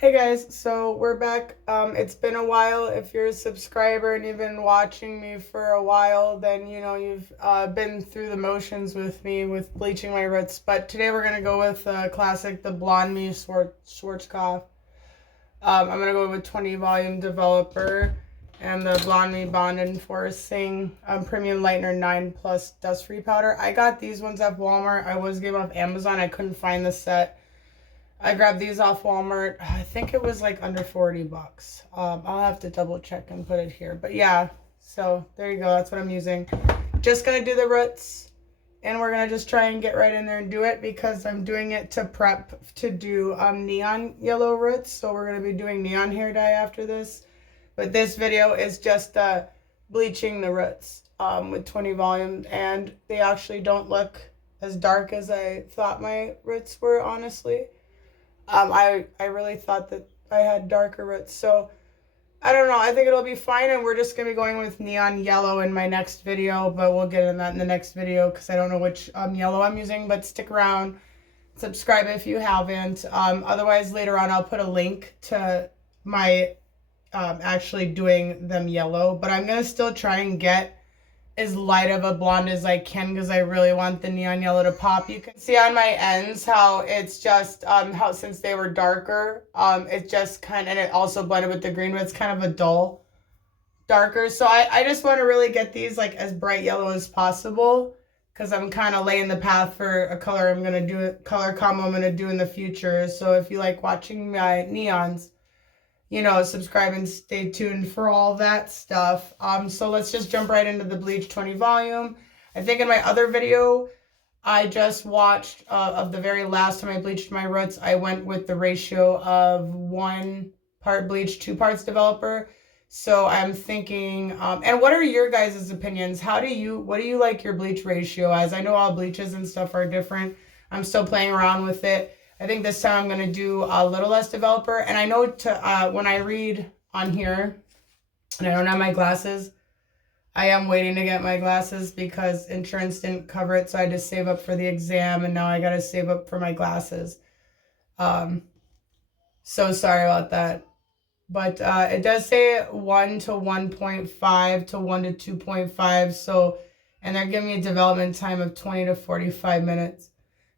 Hey guys, so we're back. It's been a while. If you're a subscriber and you've been watching me for a while, then you know you've been through the motions with me with bleaching my roots. But today we're gonna go with classic, the blondme Schwarzkopf. I'm gonna go with 20 volume developer and the blondme bond enforcing premium lightener 9 plus dust free powder. I got these ones at Walmart. I was given off Amazon. I couldn't find the set. I grabbed these off Walmart. I think it was like under 40 bucks. I'll have to double check and put it here. But yeah, so there you go. That's what I'm using. Just gonna do the roots, and we're gonna just try and get right in there and do it because I'm doing it to prep to do neon yellow roots. So we're gonna be doing neon hair dye after this. But this video is just bleaching the roots with 20 volume, and they actually don't look as dark as I thought my roots were, honestly. I really thought that I had darker roots, so I don't know. I think it'll be fine, and we're just going to be going with neon yellow in my next video, but we'll get in that in the next video because I don't know which yellow I'm using, but stick around. Subscribe if you haven't. Otherwise, later on, I'll put a link to my actually doing them yellow, but I'm going to still try and get as light of a blonde as I can because I really want the neon yellow to pop. You can see on my ends how it's just how since they were darker, it just kind of, and it also blended with the green, but it's kind of a dull darker. So I just want to really get these like as bright yellow as possible because I'm kind of laying the path for a color I'm going to do, color combo I'm going to do in the future. So if you like watching my neons, you know, subscribe and stay tuned for all that stuff. So let's just jump right into the bleach 20 volume. I think in my other video I just watched of the very last time I bleached my roots, I went with the ratio of 1 part bleach, 2 parts developer. So I'm thinking, and what are your guys' opinions? What do you like your bleach ratio as? I know all bleaches and stuff are different. I'm still playing around with it. I think this time I'm going to do a little less developer. And I know when I read on here, and I don't have my glasses, I am waiting to get my glasses because insurance didn't cover it. So I had to save up for the exam, and now I got to save up for my glasses. So sorry about that. But it does say 1 to 1.5 to 1 to 2.5. So, and they're giving me a development time of 20 to 45 minutes.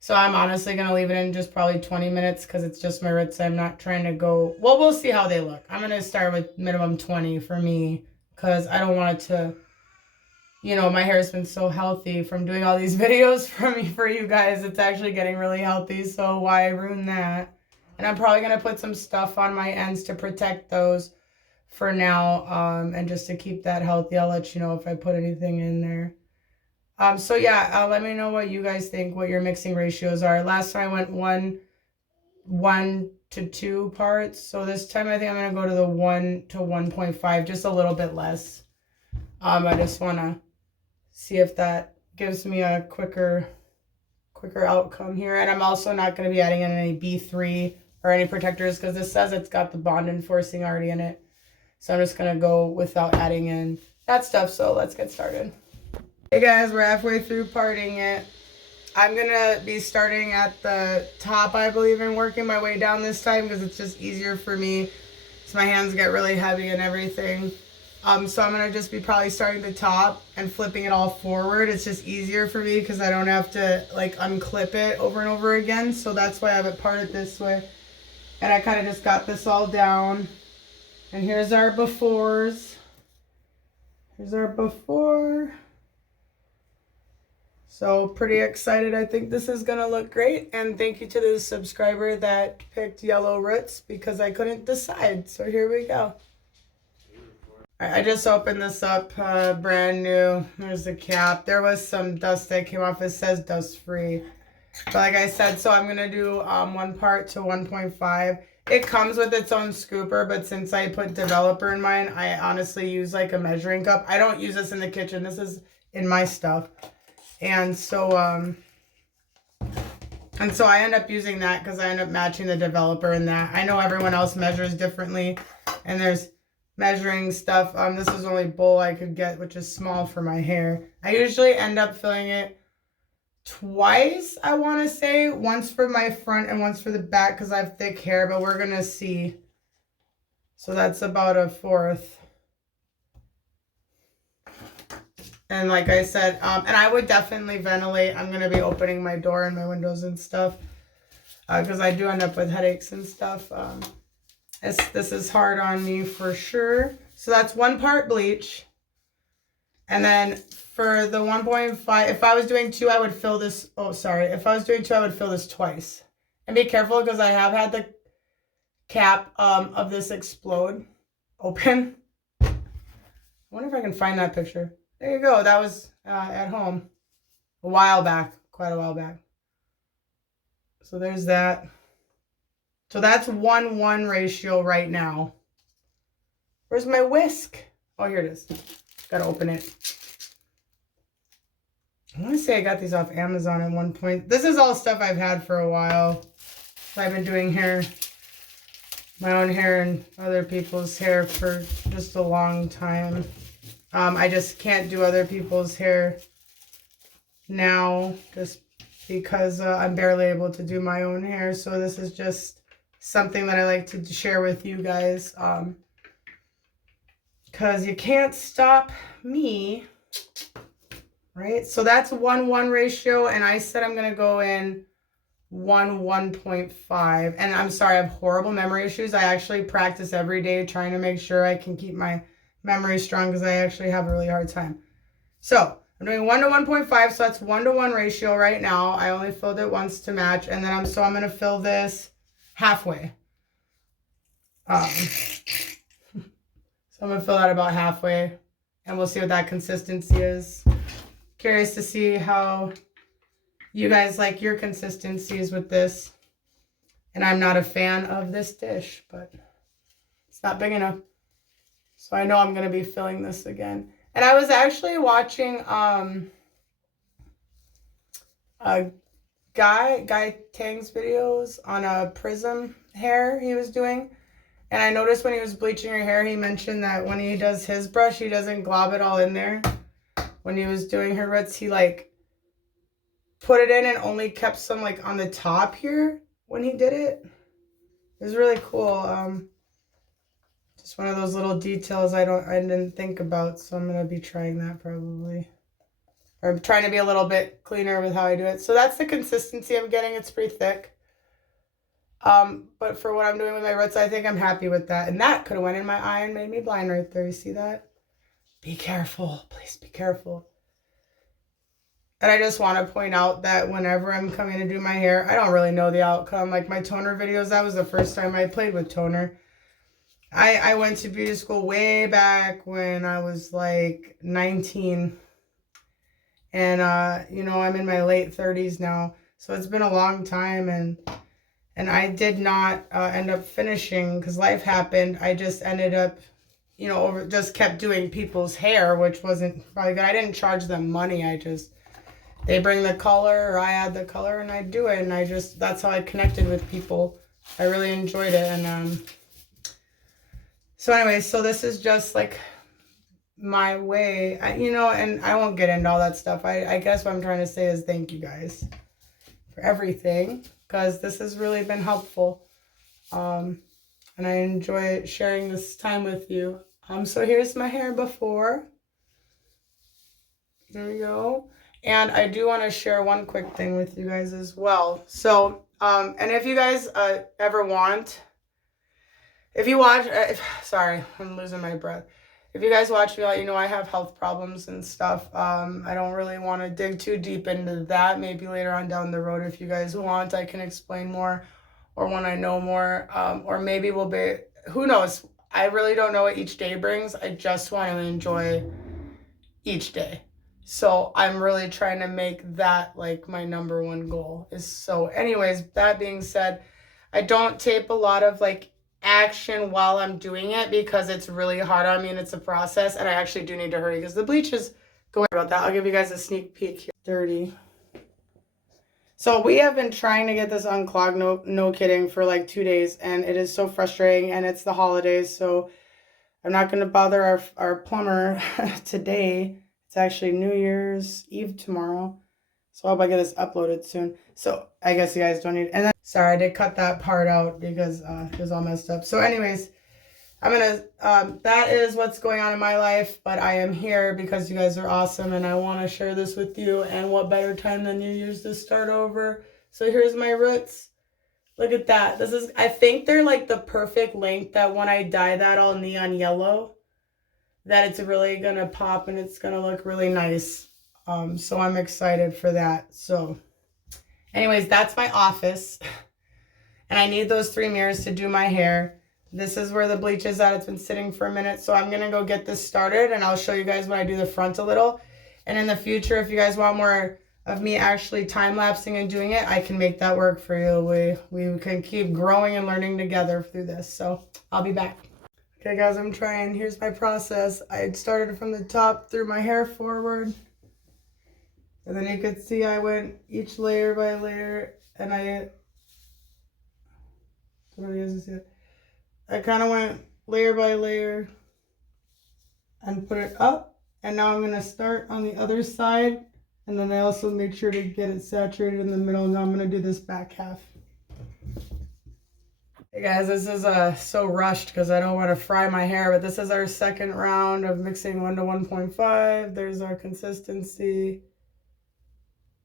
So I'm honestly going to leave it in just probably 20 minutes because it's just my roots. I'm not trying to go, well, we'll see how they look. I'm going to start with minimum 20 for me because I don't want it to, you know, my hair has been so healthy from doing all these videos for you guys. It's actually getting really healthy, so why ruin that? And I'm probably going to put some stuff on my ends to protect those for now, and just to keep that healthy. I'll let you know if I put anything in there. So yeah, let me know what you guys think, what your mixing ratios are. Last time I went 1 to 2 parts. So this time I think I'm going to go to the 1 to 1.5, just a little bit less. I just want to see if that gives me a quicker outcome here. And I'm also not going to be adding in any B3 or any protectors because this says it's got the bond enforcing already in it. So I'm just going to go without adding in that stuff. So let's get started. Hey guys, we're halfway through parting it. I'm going to be starting at the top, I believe, and working my way down this time because it's just easier for me. So my hands get really heavy and everything. So I'm going to just be probably starting the top and flipping it all forward. It's just easier for me because I don't have to like unclip it over and over again. So that's why I have it parted this way. And I kind of just got this all down. And here's our befores. Here's our before. So pretty excited. I think this is going to look great. And thank you to the subscriber that picked yellow roots because I couldn't decide. So here we go. I just opened this up, brand new. There's the cap. There was some dust that came off. It says dust free. But like I said, so I'm going to do 1 part to 1.5. It comes with its own scooper, but since I put developer in mine, I honestly use like a measuring cup. I don't use this in the kitchen. This is in my stuff. And so I end up using that because I end up matching the developer in that. I know everyone else measures differently, and there's measuring stuff. This is the only bowl I could get, which is small for my hair. I usually end up filling it twice, I want to say. Once for my front and once for the back because I have thick hair, but we're going to see. So that's about a fourth. And like I said, and I would definitely ventilate. I'm going to be opening my door and my windows and stuff because I do end up with headaches and stuff. This is hard on me for sure. So that's 1 part bleach. And then for the 1.5, if I was doing 2, I would fill this. Oh, sorry. If I was doing 2, I would fill this twice. And be careful because I have had the cap of this explode open. I wonder if I can find that picture. There you go. That was at home a while back, quite a while back. So there's that. So that's 1:1 ratio right now. Where's my whisk? Oh, here it is. Gotta open it. I want to say I got these off Amazon at one point. This is all stuff I've had for a while. I've been doing hair, my own hair and other people's hair for just a long time. I just can't do other people's hair now just because I'm barely able to do my own hair. So this is just something that I like to share with you guys. Because you can't stop me. Right, so that's 1:1 ratio, and I said I'm gonna go in 1:1.5. And I'm sorry, I have horrible memory issues. I actually practice every day trying to make sure I can keep my memory strong because I actually have a really hard time. So I'm doing 1 to 1.5, so that's 1:1 ratio right now. I only filled it once to match, and then I'm gonna fill this halfway. So I'm gonna fill that about halfway, and we'll see what that consistency is. Curious to see how you guys like your consistencies with this. And I'm not a fan of this dish, but it's not big enough. So I know I'm going to be filling this again. And I was actually watching a Guy Tang's videos on a prism hair he was doing. And I noticed when he was bleaching her hair, he mentioned that when he does his brush, he doesn't glob it all in there. When he was doing her roots, he like put it in and only kept some like on the top here when he did it. It was really cool. Just one of those little details I didn't think about, so I'm gonna be trying that probably. Or I'm trying to be a little bit cleaner with how I do it. So that's the consistency I'm getting. It's pretty thick. But for what I'm doing with my roots, I think I'm happy with that. And that could have went in my eye and made me blind right there. You see that? Be careful, please be careful. And I just want to point out that whenever I'm coming to do my hair, I don't really know the outcome. Like my toner videos, that was the first time I played with toner. I went to beauty school way back when I was like 19. And, you know, I'm in my late 30s now. So it's been a long time. And I did not end up finishing because life happened. I just ended up, you know, just kept doing people's hair, which wasn't probably good. I didn't charge them money. They bring the color or I add the color and I do it. And that's how I connected with people. I really enjoyed it. And so anyways, so this is just like my way, you know, and I won't get into all that stuff. I guess what I'm trying to say is thank you guys for everything because this has really been helpful. And I enjoy sharing this time with you. So here's my hair before. There we go. And I do want to share one quick thing with you guys as well. So, and if you guys ever want, if you watch, sorry, I'm losing my breath. If you guys watch me, you know I have health problems and stuff. I don't really want to dig too deep into that. Maybe later on down the road, if you guys want, I can explain more or when I know more. Or maybe we'll be, who knows? I really don't know what each day brings. I just want to enjoy each day. So I'm really trying to make that like my #1 goal is. So anyways, that being said, I don't tape a lot of like action while I'm doing it because it's really hard on me and it's a process and I actually do need to hurry because the bleach is going about that. I'll give you guys a sneak peek here. Dirty. So we have been trying to get this unclogged, no kidding, for like 2 days and it is so frustrating and it's the holidays, so I'm not going to bother our plumber today. It's actually New Year's Eve tomorrow. So I hope I get this uploaded soon. So I guess you guys don't need, and then, sorry, I did cut that part out because it was all messed up. So anyways, I'm gonna, that is what's going on in my life, but I am here because you guys are awesome and I want to share this with you, and what better time than New Year's to start over. So here's my roots. Look at that. This is, I think they're like the perfect length that when I dye that all neon yellow, that it's really gonna pop and it's gonna look really nice. So I'm excited for that. So anyways, that's my office. And I need those 3 mirrors to do my hair. This is where the bleach is at. It's been sitting for a minute. So I'm going to go get this started and I'll show you guys when I do the front a little. And in the future, if you guys want more of me actually time-lapsing and doing it, I can make that work for you. We can keep growing and learning together through this. So I'll be back. Okay, guys, I'm trying. Here's my process. I started from the top, threw my hair forward. And then you could see I went each layer by layer. And I kind of went layer by layer and put it up. And now I'm going to start on the other side. And then I also make sure to get it saturated in the middle. Now I'm going to do this back half. Hey guys, this is so rushed because I don't want to fry my hair. But this is our second round of mixing 1 to 1.5. There's our consistency.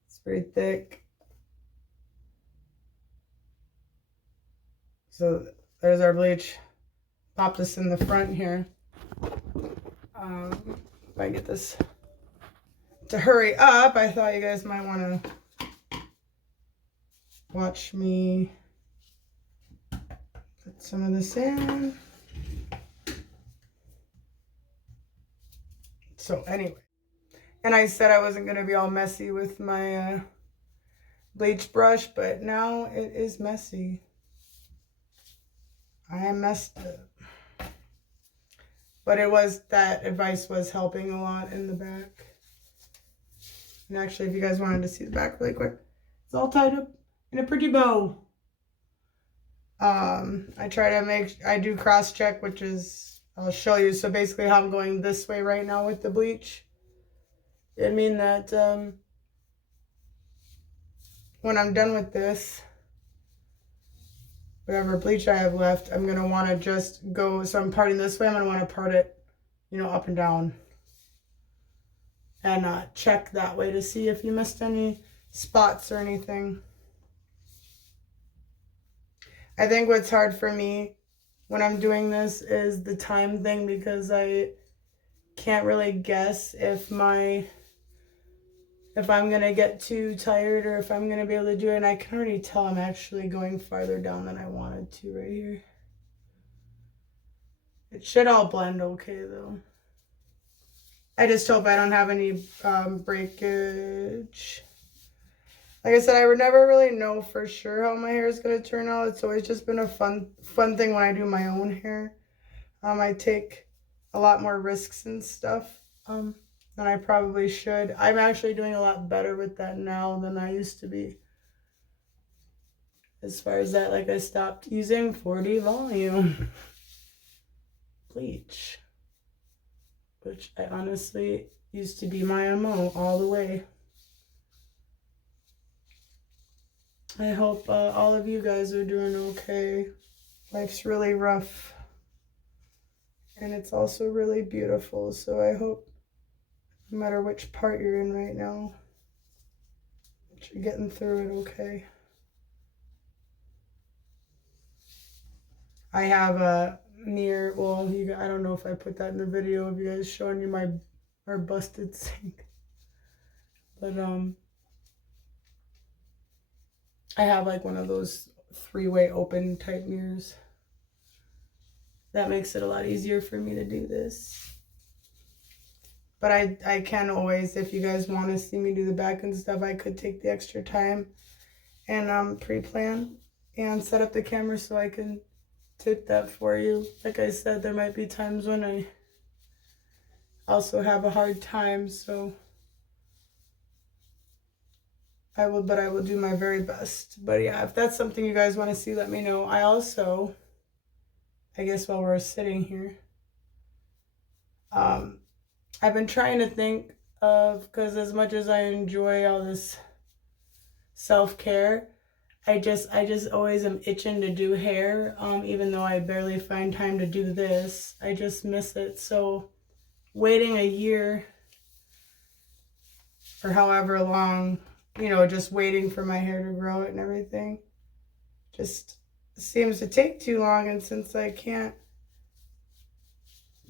It's pretty thick. So there's our bleach. Pop this in the front here. If I get this to hurry up, I thought you guys might want to watch me put some of this in. So anyway, and I said I wasn't going to be all messy with my bleach brush, but now it is messy. I messed up. But it was, that advice was helping a lot in the back. And actually, if you guys wanted to see the back really quick, it's all tied up in a pretty bow. I try to I do cross check, which is, I'll show you. So basically how I'm going this way right now with the bleach. It means that when I'm done with this, whatever bleach I have left, I'm going to want to just go, so I'm parting this way, I'm going to want to part it, you know, up and down. And check that way to see if you missed any spots or anything. I think what's hard for me when I'm doing this is the time thing, because I can't really guess if I'm going to get too tired or if I'm going to be able to do it. And I can already tell I'm actually going farther down than I wanted to right here. It should all blend okay though. I just hope I don't have any breakage. Like I said, I would never really know for sure how my hair is going to turn out. It's always just been a fun thing when I do my own hair. I take a lot more risks and stuff than I probably should. I'm actually doing a lot better with that now than I used to be. As far as that, like I stopped using 40 volume bleach, which I honestly used to be my MO all the way. I hope all of you guys are doing okay. Life's really rough. And it's also really beautiful. So I hope no matter which part you're in right now, that you're getting through it okay. I have a mirror. Well, I don't know if I put that in the video of you guys showing you our busted sink. But I have like one of those 3-way open type mirrors. That makes it a lot easier for me to do this. But I can always, if you guys want to see me do the back and stuff, I could take the extra time and pre-plan and set up the camera so I can tip that for you. Like I said, there might be times when I also have a hard time, so I will do my very best. But yeah, if that's something you guys want to see, let me know. I guess while we're sitting here, I've been trying to think of, because as much as I enjoy all this self-care. I just always am itching to do hair, even though I barely find time to do this. I just miss it. So waiting a year or however long, you know, just waiting for my hair to grow and everything just seems to take too long. And since I can't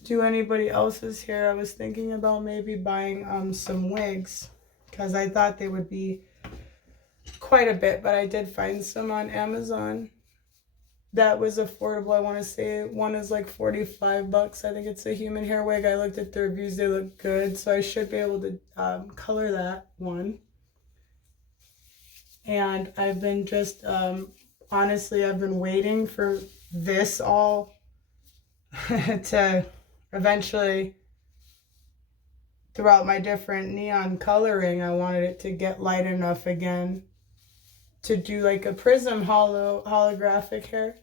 do anybody else's hair, I was thinking about maybe buying some wigs, because I thought they would be quite a bit, but I did find some on Amazon that was affordable. I want to say one is like 45 bucks. I think it's a human hair wig. I looked at the reviews, they look good, so I should be able to color that one. And I've been just honestly, I've been waiting for this all to eventually, throughout my different neon coloring, I wanted it to get light enough again to do like a prism holographic hair.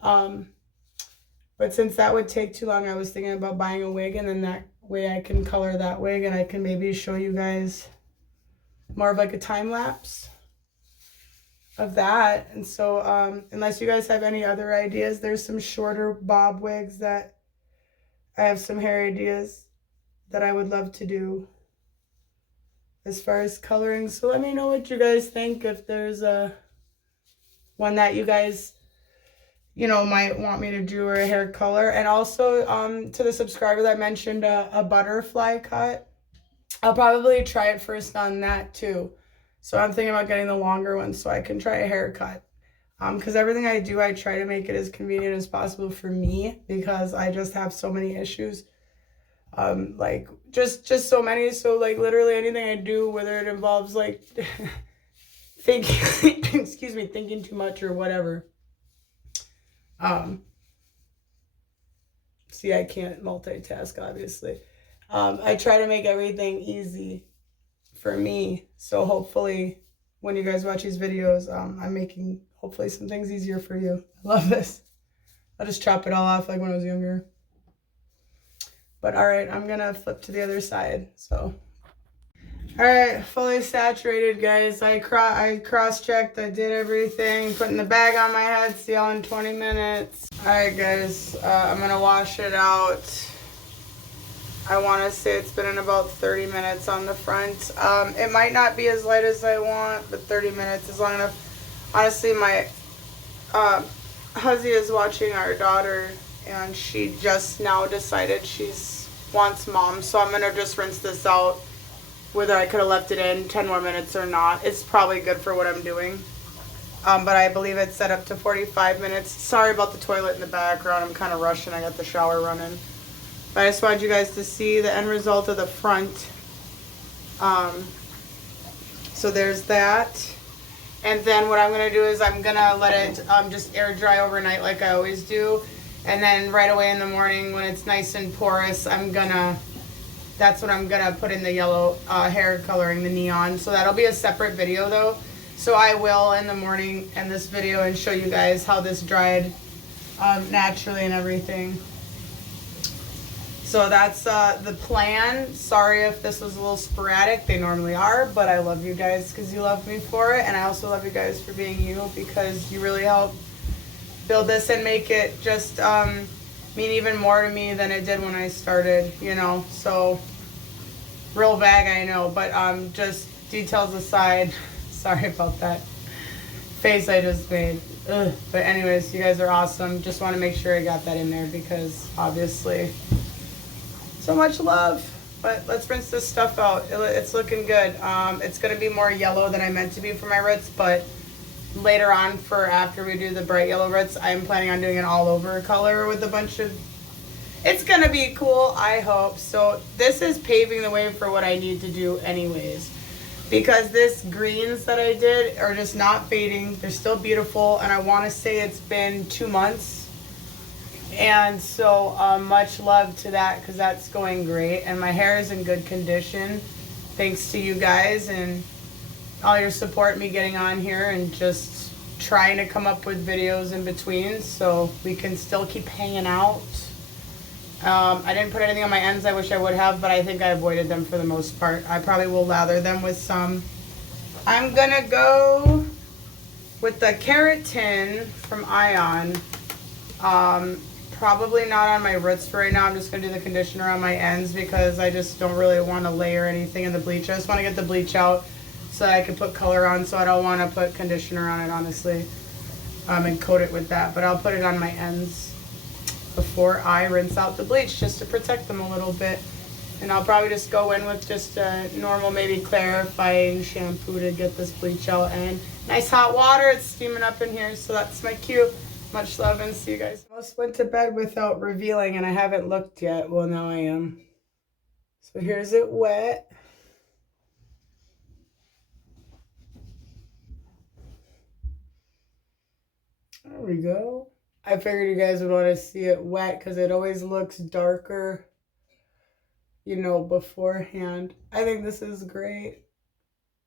But since that would take too long, I was thinking about buying a wig, and then that way I can color that wig and I can maybe show you guys more of like a time lapse of that. And so unless you guys have any other ideas, there's some shorter bob wigs that I have some hair ideas that I would love to do as far as coloring. So let me know what you guys think, if there's a one that you guys, you know, might want me to do, or a hair color. And also to the subscriber that mentioned a butterfly cut, I'll probably try it first on that too. So I'm thinking about getting the longer one so I can try a haircut. Because everything I do, I try to make it as convenient as possible for me, because I just have so many issues. Like just so many. So like literally anything I do, whether it involves like thinking, excuse me, thinking too much or whatever. See, I can't multitask, obviously. I try to make everything easy for me. So hopefully when you guys watch these videos, I'm making hopefully some things easier for you. I love this. I'll just chop it all off like when I was younger. But all right, I'm gonna flip to the other side. So, all right, fully saturated, guys. I cross-checked, I did everything, putting the bag on my head, see y'all in 20 minutes. All right, guys, I'm gonna wash it out. I wanna say it's been in about 30 minutes on the front. It might not be as light as I want, but 30 minutes is long enough. Honestly, my huzzy is watching our daughter, and she just now decided wants mom, so I'm gonna just rinse this out, whether I could have left it in 10 more minutes or not. It's probably good for what I'm doing, but I believe it's set up to 45 minutes. Sorry about the toilet in the background, I'm kind of rushing, I got the shower running, but I just wanted you guys to see the end result of the front. So there's that. And then what I'm going to do is I'm going to let it just air dry overnight like I always do. And then right away in the morning when it's nice and porous, that's when I'm going to put in the yellow hair coloring, the neon. So that'll be a separate video though. So I will in the morning end this video and show you guys how this dried naturally and everything. So that's the plan. Sorry if this was a little sporadic. They normally are, but I love you guys because you love me for it. And I also love you guys for being you, because you really help build this and make it just mean even more to me than it did when I started, you know. So real vague, I know, but just details aside, sorry about that face I just made. Ugh. But anyways, you guys are awesome. Just want to make sure I got that in there, because obviously so much love. But let's rinse this stuff out. It's looking good. It's going to be more yellow than I meant to be for my roots, but later on, for after we do the bright yellow roots, I'm planning on doing an all over color with a bunch of, it's going to be cool, I hope. So this is paving the way for what I need to do anyways, because this greens that I did are just not fading. They're still beautiful, and I want to say it's been 2 months. And so much love to that, because that's going great, and my hair is in good condition thanks to you guys and all your support, me getting on here and just trying to come up with videos in between so we can still keep hanging out. I didn't put anything on my ends. I wish I would have, but I think I avoided them for the most part. I probably will lather them with some I'm gonna go with the keratin from Ion. Probably not on my roots for right now. I'm just gonna do the conditioner on my ends because I just don't really want to layer anything in the bleach. I just want to get the bleach out so that I can put color on, so I don't want to put conditioner on it, honestly, and coat it with that. But I'll put it on my ends before I rinse out the bleach just to protect them a little bit. And I'll probably just go in with just a normal, maybe clarifying shampoo to get this bleach out. And nice hot water, it's steaming up in here, so that's my cue. Much love and see you guys. Almost went to bed without revealing and I haven't looked yet. Well, now I am. So here's it wet. There we go. I figured you guys would want to see it wet because it always looks darker, you know, beforehand. I think this is great.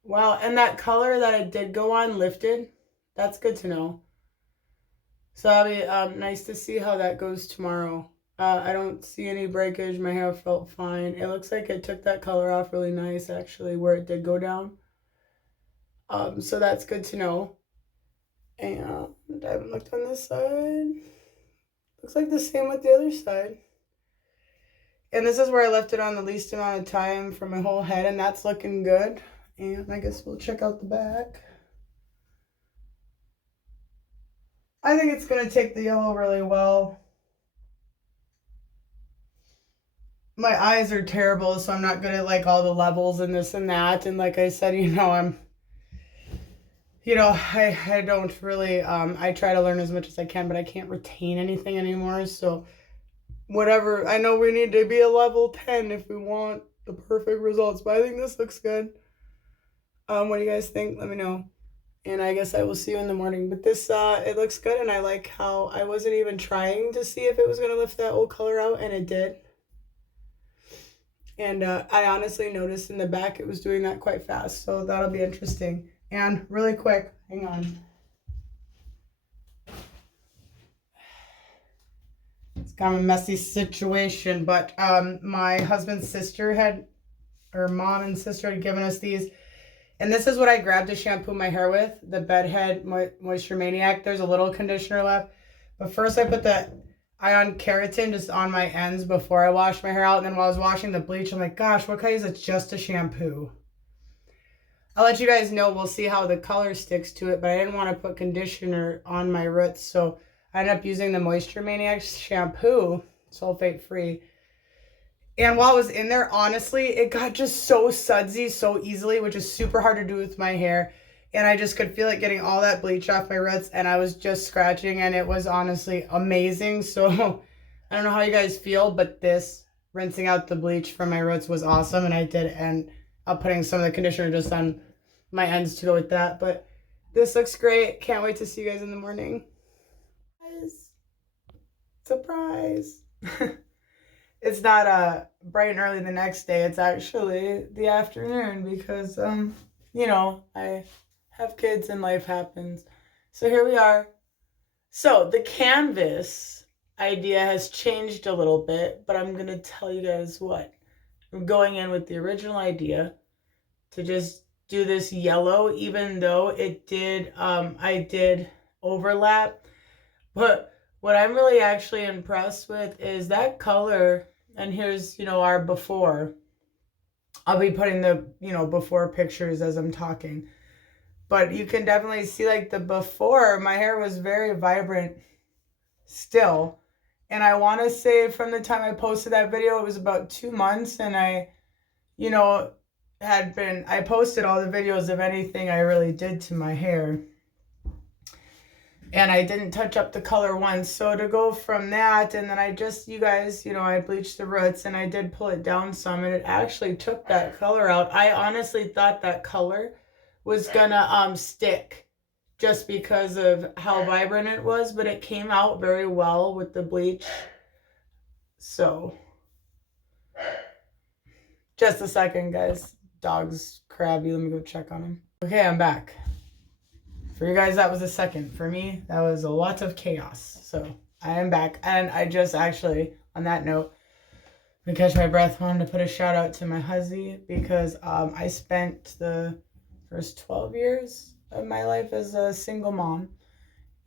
Wow, and that color that it did go on lifted. That's good to know. So that'll be nice to see how that goes tomorrow. I don't see any breakage. My hair felt fine. It looks like it took that color off really nice, actually, where it did go down. So that's good to know. And I haven't looked on this side. Looks like the same with the other side. And this is where I left it on the least amount of time for my whole head, and that's looking good. And I guess we'll check out the back. I think it's going to take the yellow really well. My eyes are terrible, so I'm not good at like all the levels and this and that. And like I said, you know, I don't really, I try to learn as much as I can, but I can't retain anything anymore. So whatever, I know we need to be a level 10 if we want the perfect results, but I think this looks good. What do you guys think? Let me know. And I guess I will see you in the morning. But this, it looks good, and I like how I wasn't even trying to see if it was going to lift that old color out, and it did. And I honestly noticed in the back it was doing that quite fast, so that'll be interesting. And really quick, hang on. It's kind of a messy situation, but my husband's sister had, or mom and sister had given us these. And this is what I grabbed to shampoo my hair with, the Bedhead Moisture Maniac. There's a little conditioner left. But first I put the Ion Keratin just on my ends before I wash my hair out. And then while I was washing the bleach, I'm like, gosh, what can I use? It's just a shampoo. I'll let you guys know. We'll see how the color sticks to it. But I didn't want to put conditioner on my roots. So I ended up using the Moisture Maniac shampoo, sulfate free. And while I was in there, honestly, it got just so sudsy so easily, which is super hard to do with my hair. And I just could feel it getting all that bleach off my roots, and I was just scratching, and it was honestly amazing. So I don't know how you guys feel, but this rinsing out the bleach from my roots was awesome, and I did end up putting some of the conditioner just on my ends to go with that. But this looks great. Can't wait to see you guys in the morning. Guys, surprise. It's not bright and early the next day. It's actually the afternoon because, you know, I have kids and life happens. So here we are. So the canvas idea has changed a little bit, but I'm going to tell you guys what. I'm going in with the original idea to just do this yellow, even though it did, I did overlap. But what I'm really actually impressed with is that color. And here's, you know, our before. I'll be putting the, you know, before pictures as I'm talking. But you can definitely see like the before, my hair was very vibrant still. And I want to say from the time I posted that video, it was about 2 months. And I, you know, I posted all the videos of anything I really did to my hair. And I didn't touch up the color once. So to go from that, and then I just, you guys, you know, I bleached the roots and I did pull it down some, and it actually took that color out. I honestly thought that color was gonna stick just because of how vibrant it was, but it came out very well with the bleach. So just a second, guys. Dog's crabby. Let me go check on him. Okay, I'm back. For you guys, that was a second. For me, that was a lot of chaos. So I am back. And I just actually, on that note, to catch my breath, wanted to put a shout out to my hubby because I spent the first 12 years of my life as a single mom.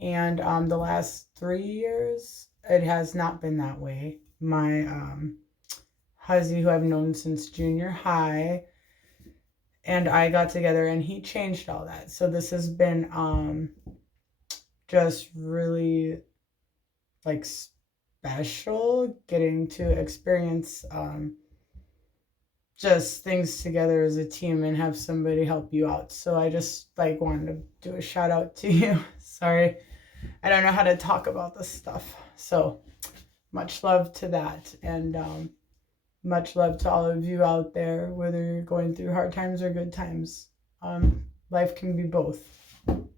And the last 3 years, it has not been that way. My husband, who I've known since junior high, and I got together, and he changed all that. So this has been just really like special getting to experience just things together as a team and have somebody help you out. So I just like wanted to do a shout out to you. Sorry, I don't know how to talk about this stuff. So much love to that, and much love to all of you out there, whether you're going through hard times or good times. Life can be both.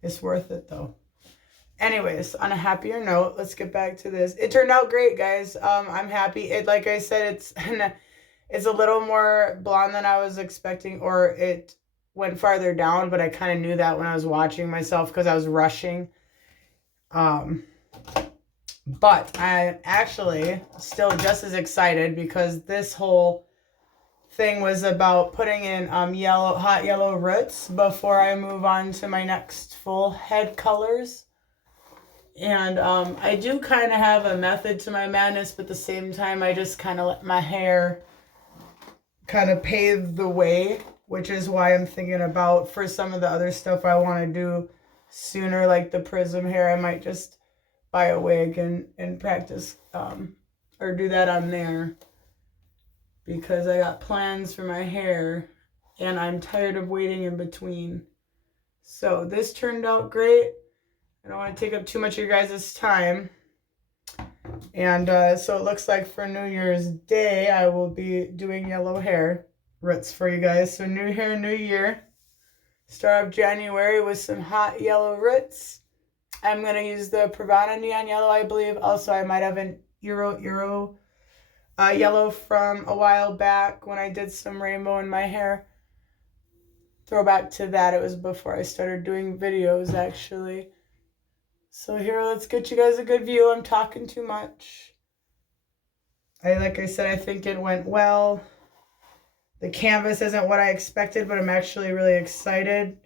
It's worth it though. Anyways, on a happier note, let's get back to this. It turned out great, guys. I'm happy. It, like I said, it's a little more blonde than I was expecting, or it went farther down, but I kind of knew that when I was watching myself because I was rushing. But I'm actually still just as excited because this whole thing was about putting in hot yellow roots before I move on to my next full head colors. And I do kind of have a method to my madness, but at the same time, I just kind of let my hair kind of pave the way, which is why I'm thinking about for some of the other stuff I want to do sooner, like the prism hair, I might just buy a wig and practice or do that on there, because I got plans for my hair and I'm tired of waiting in between. So this turned out great. I don't want to take up too much of your guys' time. And so it looks like for New Year's Day, I will be doing yellow hair roots for you guys. So new hair, new year. Start of January with some hot yellow roots. I'm going to use the Pravana Neon Yellow, I believe. Also, I might have an Euro yellow from a while back when I did some rainbow in my hair. Throwback to that. It was before I started doing videos, actually. So here, let's get you guys a good view. I'm talking too much. Like I said, I think it went well. The canvas isn't what I expected, but I'm actually really excited.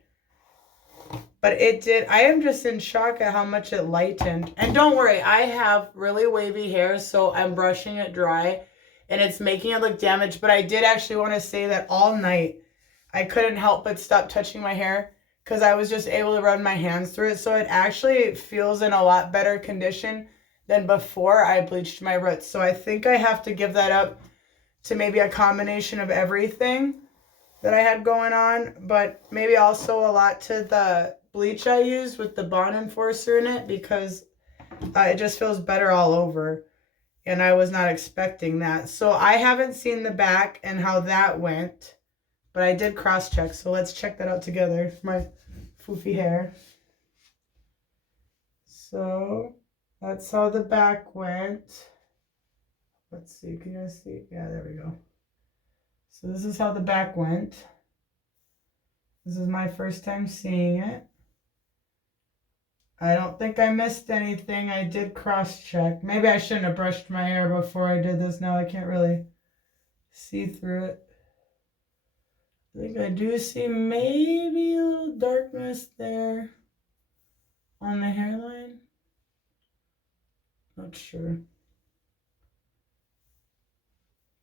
But it did. I am just in shock at how much it lightened. And don't worry, I have really wavy hair, so I'm brushing it dry, and it's making it look damaged. But I did actually want to say that all night, I couldn't help but stop touching my hair, because I was just able to run my hands through it. So it actually feels in a lot better condition than before I bleached my roots. So I think I have to give that up to maybe a combination of everything that I had going on, but maybe also a lot to the bleach I used with the Bond Enforcer in it, because it just feels better all over. And I was not expecting that. So I haven't seen the back and how that went, but I did cross-check, so let's check that out together. My foofy hair. So that's how the back went. Let's see, can you guys see? Yeah, there we go. So this is how the back went. This is my first time seeing it. I don't think I missed anything. I did cross-check. Maybe I shouldn't have brushed my hair before I did this. Now I can't really see through it. I think I do see maybe a little darkness there on the hairline. Not sure.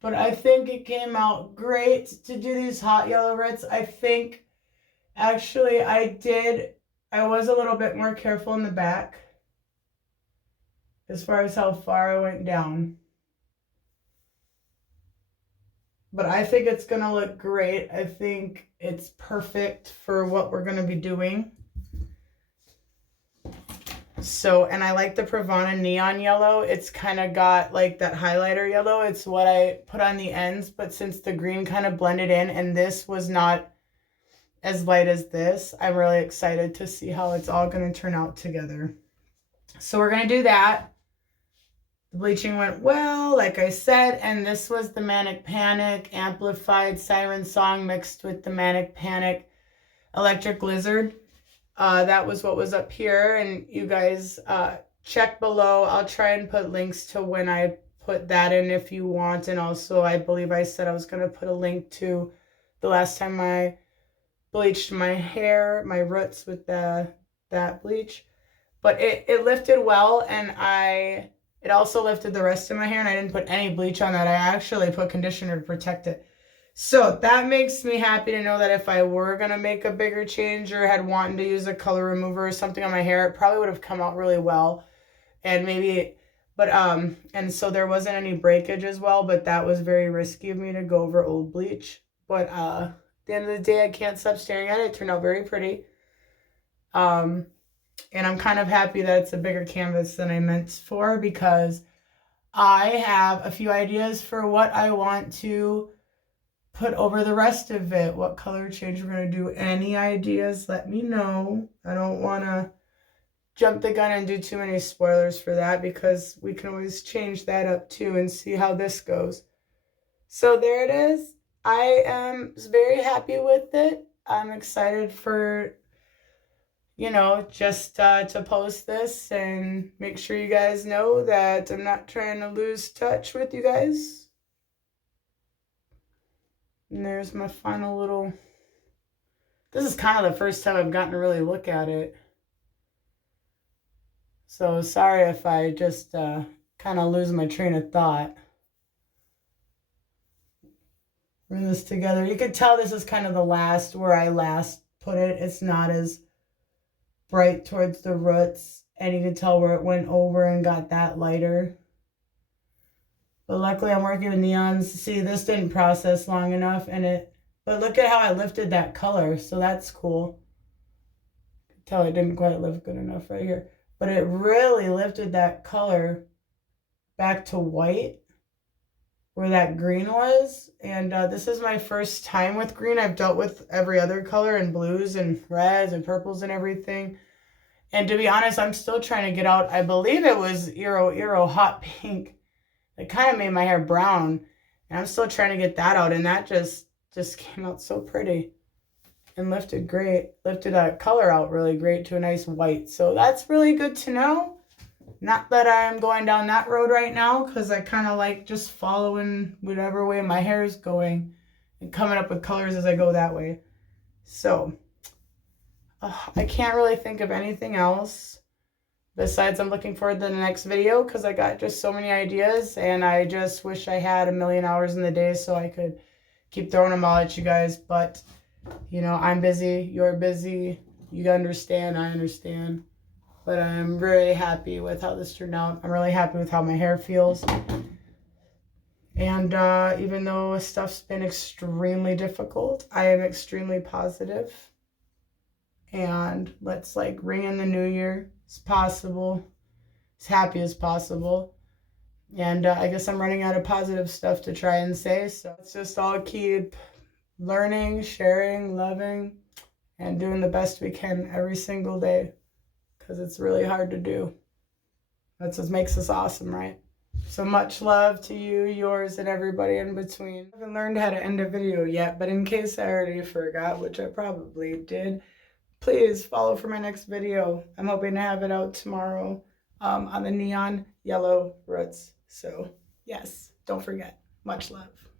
But I think it came out great to do these hot yellow reds. I think actually I was a little bit more careful in the back as far as how far I went down. But I think it's going to look great. I think it's perfect for what we're going to be doing. So, and I like the Pravana Neon Yellow. It's kind of got like that highlighter yellow. It's what I put on the ends, but since the green kind of blended in and this was not as light as this, I'm really excited to see how it's all going to turn out together. So we're going to do that. The bleaching went well, like I said, and this was the Manic Panic Amplified Siren Song mixed with the Manic Panic Electric Lizard. That was what was up here, and you guys check below. I'll try and put links to when I put that in if you want, and also I believe I said I was going to put a link to the last time I bleached my hair, my roots with that bleach. But it lifted well, and it also lifted the rest of my hair, and I didn't put any bleach on that. I actually put conditioner to protect it. So that makes me happy to know that if I were going to make a bigger change or had wanted to use a color remover or something on my hair, it probably would have come out really well. And maybe, but, and so there wasn't any breakage as well, but that was very risky of me to go over old bleach. But, at the end of the day, I can't stop staring at it. It turned out very pretty. And I'm kind of happy that it's a bigger canvas than I meant for, because I have a few ideas for what I want to put over the rest of it. What color change we're going to do. Any ideas, let me know. I don't want to jump the gun and do too many spoilers for that, because we can always change that up too and see how this goes. So there it is. I am very happy with it. I'm excited for, just to post this and make sure you guys know that I'm not trying to lose touch with you guys. And there's my final little, this is kind of the first time I've gotten to really look at it. So sorry if I just kind of lose my train of thought. Bring this together. You can tell this is kind of the last, where I last put it. It's not as bright towards the roots, and you can tell where it went over and got that lighter. But luckily I'm working with neons. See, this didn't process long enough, but look at how I lifted that color, so that's cool. You can tell it didn't quite lift good enough right here, but it really lifted that color back to white where that green was. And this is my first time with green. I've dealt with every other color, and blues and reds and purples and everything. And to be honest, I'm still trying to get out, I believe it was Eero Hot Pink. It kind of made my hair brown, and I'm still trying to get that out, and that just came out so pretty and lifted great. Lifted that color out really great to a nice white. So that's really good to know. Not that I'm going down that road right now, because I kind of like just following whatever way my hair is going and coming up with colors as I go that way. So I can't really think of anything else besides I'm looking forward to the next video, because I got just so many ideas, and I just wish I had a million hours in the day so I could keep throwing them all at you guys. But I'm busy, you're busy, you understand, I understand. But I'm really happy with how this turned out. I'm really happy with how my hair feels. And even though stuff's been extremely difficult, I am extremely positive. And let's ring in the new year as possible, as happy as possible. And I guess I'm running out of positive stuff to try and say. So let's just all keep learning, sharing, loving, and doing the best we can every single day. Because it's really hard to do. That's what makes us awesome, right? So much love to you, yours, and everybody in between. I haven't learned how to end a video yet, but in case I already forgot, which I probably did, please follow for my next video. I'm hoping to have it out tomorrow on the neon yellow roots. So yes, don't forget. Much love.